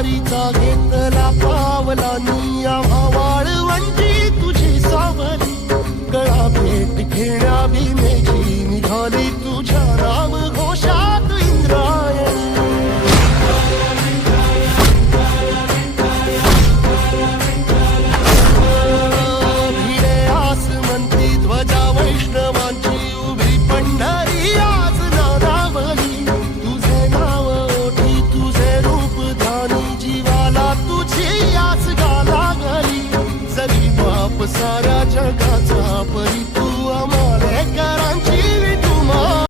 वारीचा घेतला पावलानी आम्हा वाळवंटी तुझी सावली, गळा भेट घेण्या भीमेची निघाली